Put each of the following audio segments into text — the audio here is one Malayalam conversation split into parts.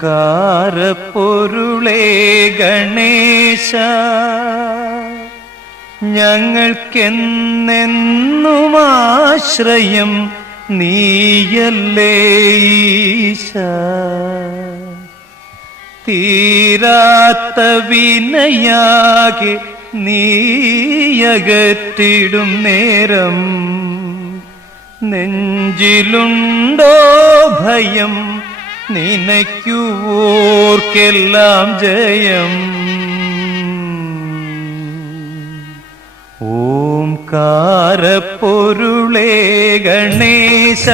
ഓംകാരപ്പൊരുളേ ഗണേശ, ഞങ്ങൾക്കെന്നെന്നും ആശ്രയം നീയല്ലേ ഈശ. തീരാത്ത വിനയാകെ നീയകറ്റിടും നേരം, നെഞ്ചിലുണ്ടോ ഭയം നിനയ്ക്കുവോർക്കെല്ലാം ജയം. ഓംകാരപ്പൊരുളേ ഗണേശ,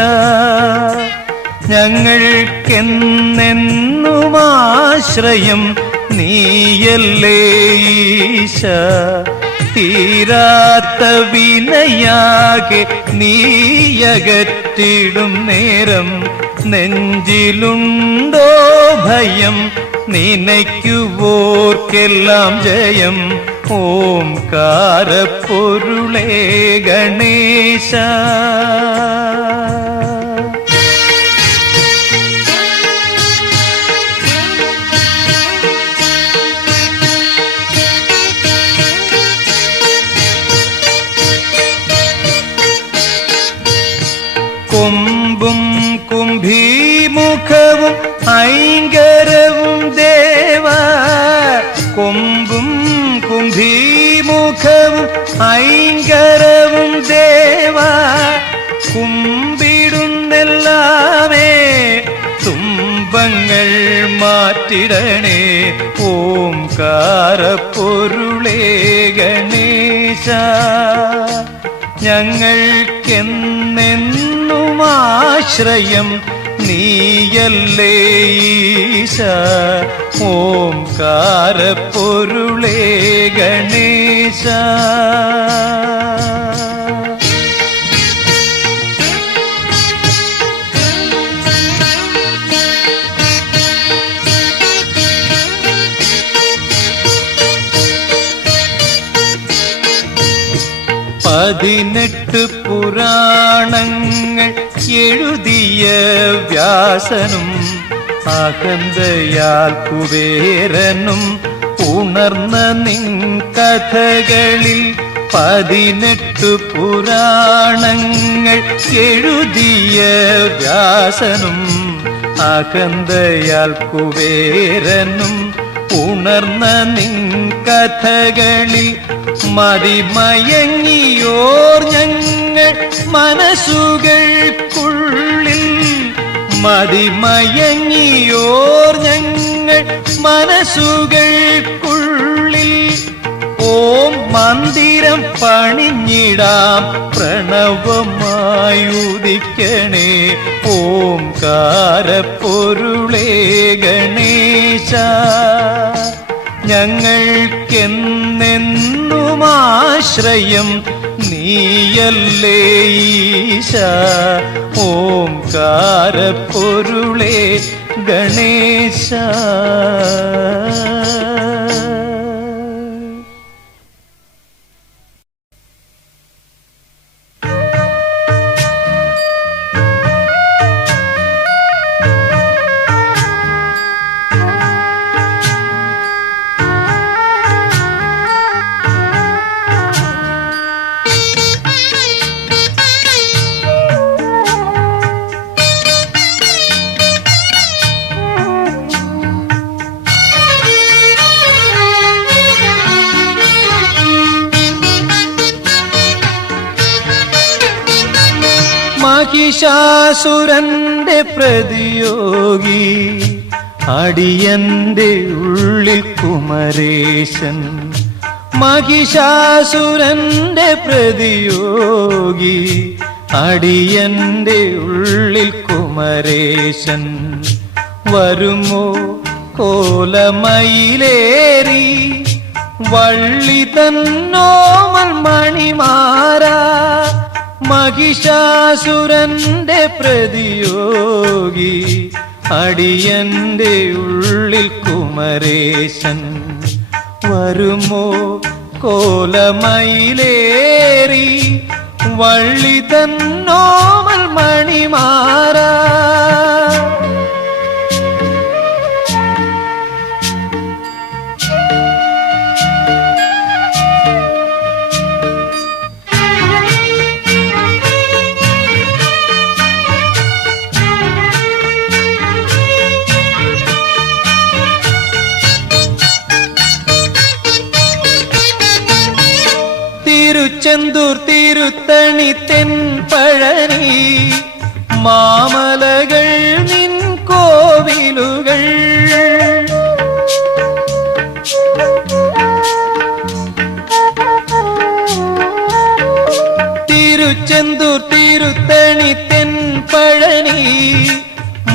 ഞങ്ങൾക്കെന്നെന്നും ആശ്രയം നീയല്ലേ ഈശ. തീരാത്ത വിനയാകെ നീയകറ്റിടും നേരം, നെഞ്ചിലുണ്ടോ ഭയം നിനയ്ക്കുവോർക്കെല്ലാം ജയം. ഓംകാരപ്പൊരുളേ ഗണേശ. കൊമ്പും കുംഭീമുഖവും ഐങ്കരവും ദേവ, കൊമ്പും കുംഭീമുഖവും ഐങ്കരവും ദേവ, കുമ്പിടുന്നെല്ലാമേ തുമ്പങ്ങൾ മാറ്റിടണേ. ഓംകാരപ്പൊരുളേ ഗണേശ, ഞങ്ങൾക്കെന്നെന്നും ആശ്രയം നീയല്ലേ ഈശ. ഓംകാരപ്പൊരുളേ ഗണേശ. പതിനെട്ട് പുരാണങ്ങൾ എഴുതിയ വ്യാസനും, അഹന്തയാൽ കുബേരനും ഉണർന്ന നിൻ കഥകളിൽ. പതിനെട്ട് പുരാണങ്ങൾ എഴുതിയ വ്യാസനും, അഹന്തയാൽ കുബേരനും ഉണർന്ന നിൻ കഥകളിൽ. മതിമയങ്ങിയോർ ഞങ്ങൾ മനസ്സുകൾക്കുള്ളിൽ, മതിമയങ്ങിയോർ ഞങ്ങൾ മനസ്സുകൾക്കുള്ളിൽ. ഓം മന്ദിരം പണിഞ്ഞിടാം പ്രണവമായുദിക്കണേ. ഓംകാരപ്പൊരുളേ ഗണേശ, ഞങ്ങൾക്കെന്നെന്നും ആശ്രയം നീയല്ലേ ഈശ. ഓംകാരപ്പൊരുളേ ഗണേശ. മഹിഷാസുരന്റെ പ്രതിയോഗി, അടിയന്റെ ഉള്ളിൽ കുമരേശൻ. മഹിഷാസുരന്റെ പ്രതിയോഗി, അടിയന്റെ ഉള്ളിൽ കുമരേശൻ. വരുമോ കോലമയിലേറി വള്ളി തന്നോമൽ മണിമാരാ. മഹിഷാസുരന്റെ പ്രതിയോഗി, അടിയന്റെ ഉള്ളിൽ കുമരേശൻ. വരുമോ കോലമയിലേറി വള്ളി തന്നോമൽ മണിമാരാ. തിരുച്ചെന്തൂർ തിരുത്തണി തെൻപഴനി മാമലകൾ നിൻ കോവിലുകൾ തിരുച്ചെന്തൂർ തിരുത്തണി തെൻപഴനി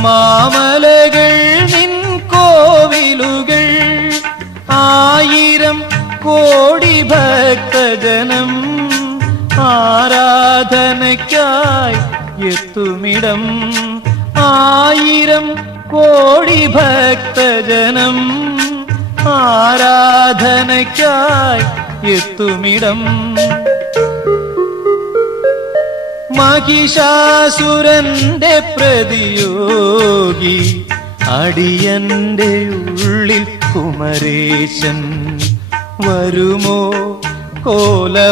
മാമലകൾ നിൻ കോവിലുകൾ ആയിരം കോടി ഭക്തജനം ആരാധനയ്ക്കായി എത്തുമിടം ആയിരം കോടി ഭക്തജനം ആരാധനയ്ക്കായി എത്തുമിടം മഹിഷാസുരന്റെ പ്രതിയോഗി അടിയന്റെ ഉള്ളിൽ കുമരേശൻ വരുമോ കോലമയിലേറി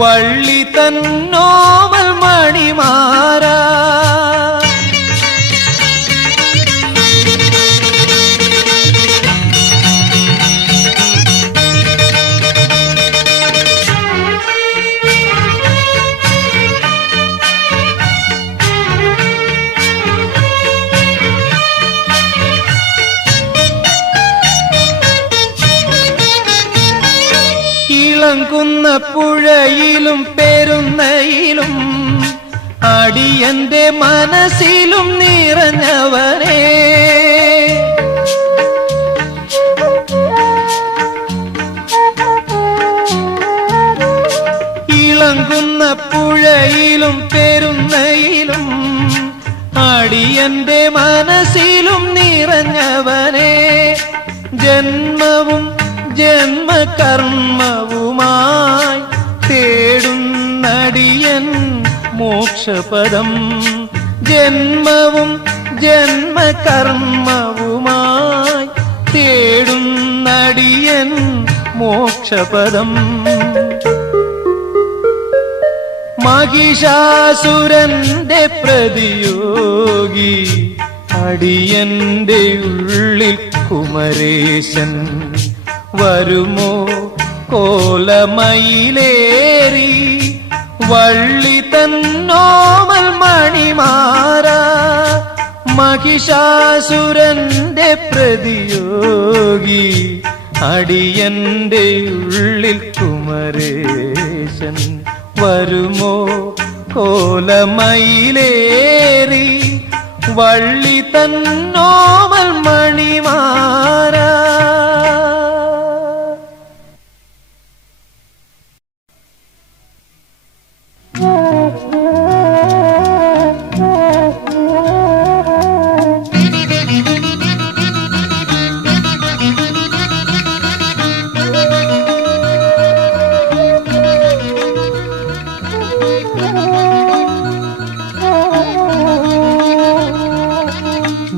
വള്ളി തന്നോമൽ മണിമാരാ ഇളങ്കുന്ന പുഴയിലും പെരുന്നയിലും അടിയന്റെ മനസ്സിലും നിറഞ്ഞവനെ ഇളങ്കുന്ന പുഴയിലും പെരുന്നയിലും അടിയന്റെ മനസ്സിലും നിറഞ്ഞവനെ ജന്മവും ജന്മകർമ്മവുമായി തേടുന്നടിയൻ മോക്ഷപദം ജന്മവും ജന്മകർമ്മവുമായി തേടുന്നടിയൻ മോക്ഷപദം മഹിഷാസുരന്റെ പ്രതിയോഗി അടിയന്റെ ഉള്ളിൽ കുമരേശൻ വരുമോ കോലമയിലേറി വള്ളി തന്നോമൽ മണിമാരാ മഹിഷാസുരന്റെ പ്രതിയോഗി അടിയന്റെ ഉള്ളിൽ കുമരേശൻ വരുമോ കോലമയിലേറി വള്ളി തന്നോമൽ മണിമാരാ.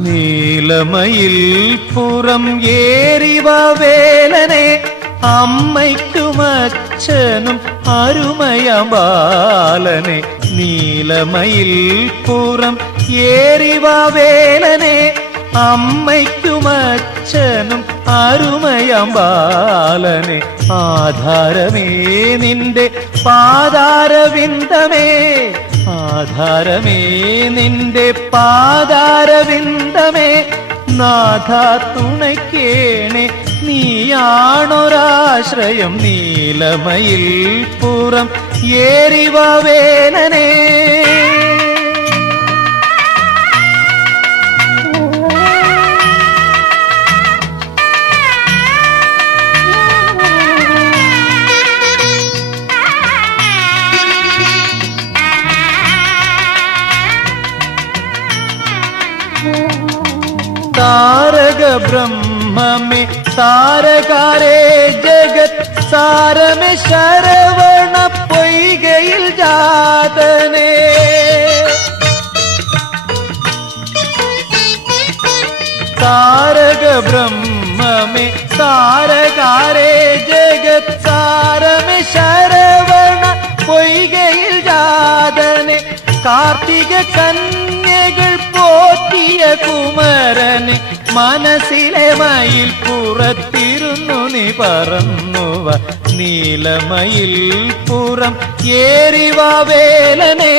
നീലമയിൽ പുറം ഏറിവവേലനെ അമ്മയ്ക്കും അച്ഛനും അരുമയാം ബാലനെ നീലമയിൽ പുറം ഏറിവവേലനെ അമ്മയ്ക്കും അച്ഛനും അരുമയാം ബാലനെ ആധാരമേ നിന്റെ പാദാരവിന്ദമേ ആധാരമേ നിന്റെ പാദാരവിന്ദമേ നാഥ തുണയ്ക്കേണേ നീയാണൊരാശ്രയം നീലമയിൽ പുറം ഏറിവവേലനെ താരക ബ്രഹ്മമേ താരകാരേ ജഗത് സാരമേ ശരവണ പൊയ്കയിൽ ജാതനേ താരക ബ്രഹ്മമേ താരകാരേ ജഗത് സാരമേ ശരവണ പൊയ്കയിൽ ജാതനേ കാർത്തിക കന്യകൾ പോറ്റി പാടിയ കുമരന് മനസ്സിലെ മയിൽ പുറത്തിരുന്നു നീ പറന്നുവ നീലമയിൽ പുറം ഏറിവാവേലനെ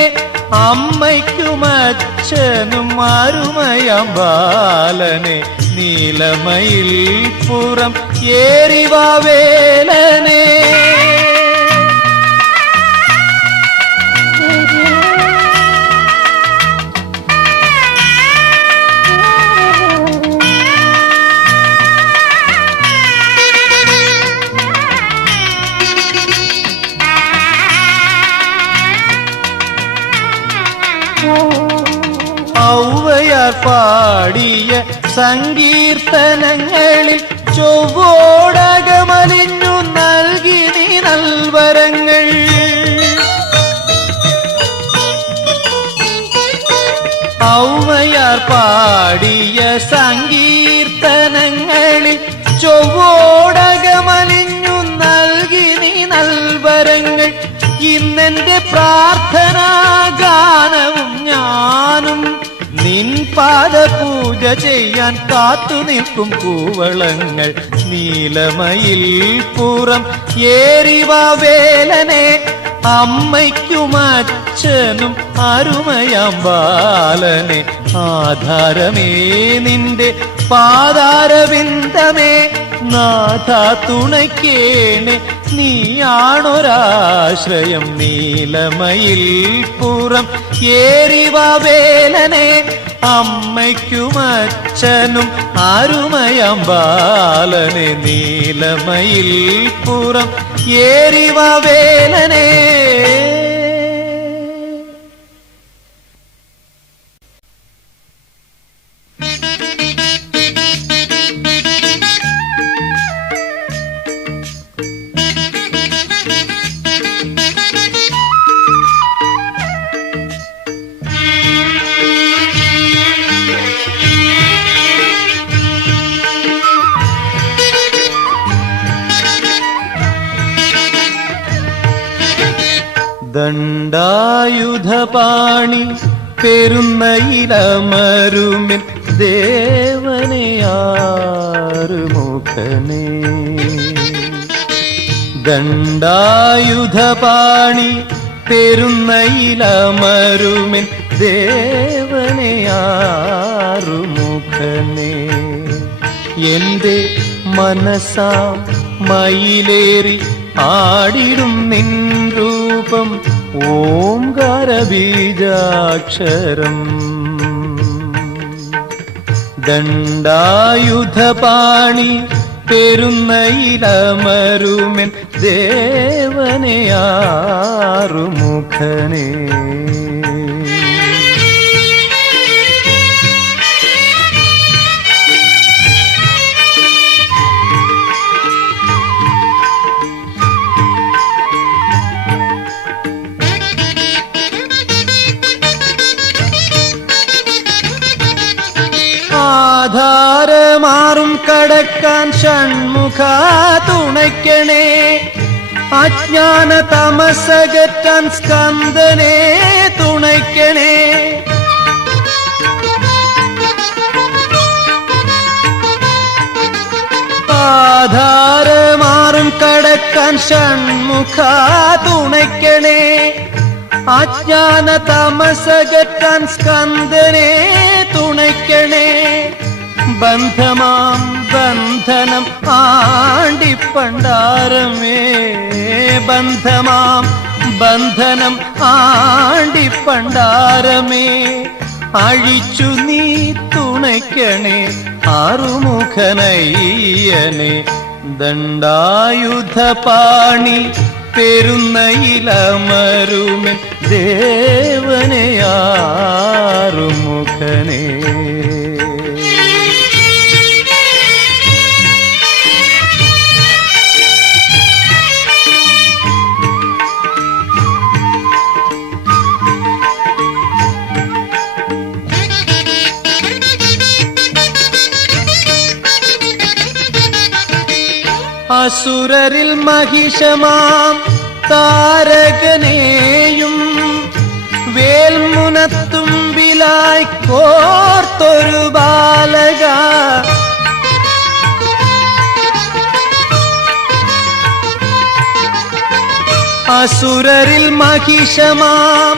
അമ്മയ്ക്കും അച്ഛനും അരുമയാം ബാലനെ നീലമയിൽ പുറം ഏറിവാവേലനെ ഔവയാർ പാടിയ സങ്കീർത്തനങ്ങളിൽ ചൊവ്വോടകമലിഞ്ഞു നൽകി നീ നൽവരങ്ങൾ. ഔവയാർ പാടിയ സങ്കീർത്തനങ്ങളിൽ ചൊവ്വോടകമലിഞ്ഞു നൽകി നീ നൽവരങ്ങൾ. ഇന്നെന്റെ പ്രാർത്ഥനാ ഗാനവും ഞാനും നിൻ പാദപൂജ ചെയ്യാൻ കാത്തു നിൽക്കും കൂവളങ്ങൾ. നീലമയിൽ പുറം ഏറിവാവേലനെ അമ്മയ്ക്കും അച്ഛനും അരുമയാം ബാലനെ ആധാരമേ നിന്റെ പാതാരവിന്ദമേ നാഥ തുണയ്ക്കേണേ നീയാണൊരാശ്രയം. നീലമയിൽ പുറം ഏറിവാവേലനെ അമ്മയ്ക്കും അച്ഛനും അരുമയാം ബാലനെ നീലമയിൽ പുറം ഏറിവാവേലനെ. ദണ്ഡായുധപാണി പെരുന്നയിലമരുമിൻ ദേവനെ ആറുമുഖനേ. ദണ്ഡായുധപാണി പെരുന്നയിലമരുമിൻ ദേവനെ ആറുമുഖനേ. എന്റെ മനസ്സാം മയിലേറി ആടിടും നിൻ രൂപം ഓംകാരബീജാക്ഷരം. ദണ്ഡായുധപാണി പെരുന്നയിലമരുമെൻ ദേവനെ ആറുമുഖനേ. ആധാരമാറും കടക്കാൻ ഷൺമുഖ തുണയ്ക്കണേ. അജ്ഞാന തമസകറ്റാൻ സ്കന്ദനെ തുണയ്ക്കണേ. ആധാരമാറും കടക്കാൻ ഷൺമുഖ തുണയ്ക്കണേ. അജ്ഞാന തമസകറ്റാൻ സ്കന്ദനെ തുണയ്ക്കണേ. ബന്ധമാം ബന്ധനം ആണ്ടിപ്പണ്ടാരമേ. ബന്ധമാം ബന്ധനം ആണ്ടിപ്പണ്ടാരമേ. അഴിച്ചു നീ തുണയ്ക്കണേ ആറുമുഖനയ്യനെ. ദണ്ഡായുധപാണി പെരുന്നയിലമരുമെൻ ദേവനെ ആറുമുഖനേ. അസുരരിൽ മഹിഷമാം താരകനെയും വേൽമുനത്തുമ്പിൽ തുമ്പിലായി കോർത്തൊരു ബാലക അസുരരിൽ മഹിഷമാം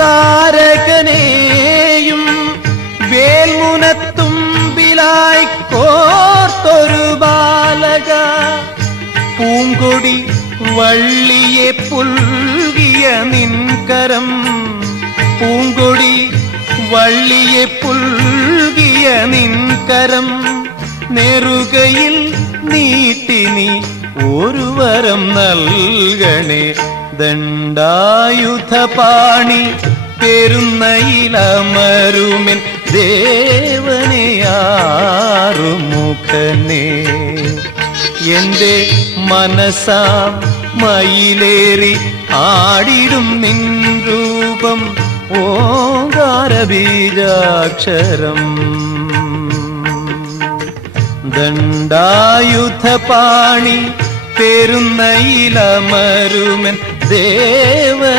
താരകനെയും വേൽമുനത്തുമ്പിലായി കോർത്തൊരു ബാലക പൂങ്കൊടി വള്ളിയെ പുൽകിയ നിൻകരം പൂങ്കൊടി വള്ളിയെ പുൽകിയ നിൻകരം നെറുകയിൽ നീട്ടി നീ ഒരു വരം നൽകണേ ദണ്ഡായുധപാണി പെരുന്നയിലമരുമെൻ ദേവനെയാറുമുഖനേ എന്റെ മനസാം മയിലേറി ആടിടും നിൻ രൂപം ഓങ്കാരബീജാക്ഷരം ദണ്ഡായുധപാണി പെരുന്നയിലമരുമെൻ ദേവനെയാറുമുഖനേ